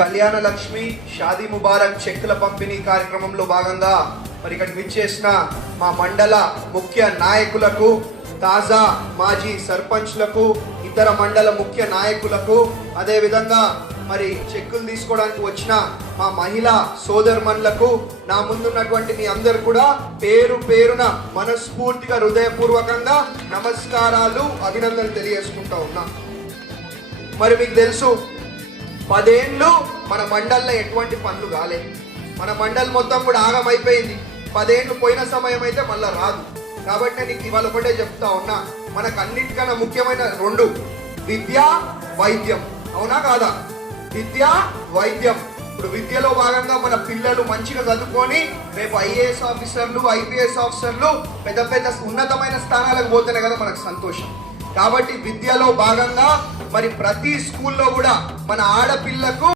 కళ్యాణ లక్ష్మి షాదీ ముబారక్ చెక్కుల పంపిణీ కార్యక్రమంలో భాగంగా మరి ఇక్కడికి విచ్చేసిన మా మండల ముఖ్య నాయకులకు, తాజా మాజీ సర్పంచ్లకు, ఇతర మండల ముఖ్య నాయకులకు, అదేవిధంగా మరి చెక్కులు తీసుకోవడానికి వచ్చిన మా మహిళా సోదరుమణులకు, నా ముందున్నటువంటి మీ అందరు కూడా పేరు పేరున మనస్ఫూర్తిగా హృదయపూర్వకంగా నమస్కారాలు, అభినందనలు తెలియజేసుకుంటా ఉన్నా. మరి మీకు తెలుసు 10 ఏళ్ళు మన మండల్లో ఎటువంటి పనులు కాలేదు. మన మండల్ మొత్తం కూడా ఆగమైపోయింది. 10 ఏళ్ళు పోయిన సమయం అయితే మళ్ళీ రాదు. కాబట్టి నీకు ఇవాళ ఒకటే చెప్తా ఉన్నా, మనకు అన్నిటికన్నా ముఖ్యమైన 2: విద్య, వైద్యం. అవునా కాదా? విద్య, వైద్యం. ఇప్పుడు విద్యలో భాగంగా మన పిల్లలు మంచిగా చదువుకొని రేపు ఐఏఎస్ ఆఫీసర్లు, ఐపీఎస్ ఆఫీసర్లు, పెద్ద పెద్ద ఉన్నతమైన స్థానాలకు పోతేనే కదా మనకు సంతోషం. కాబట్టి విద్యలో భాగంగా మరి ప్రతి స్కూల్లో కూడా మన ఆడపిల్లకు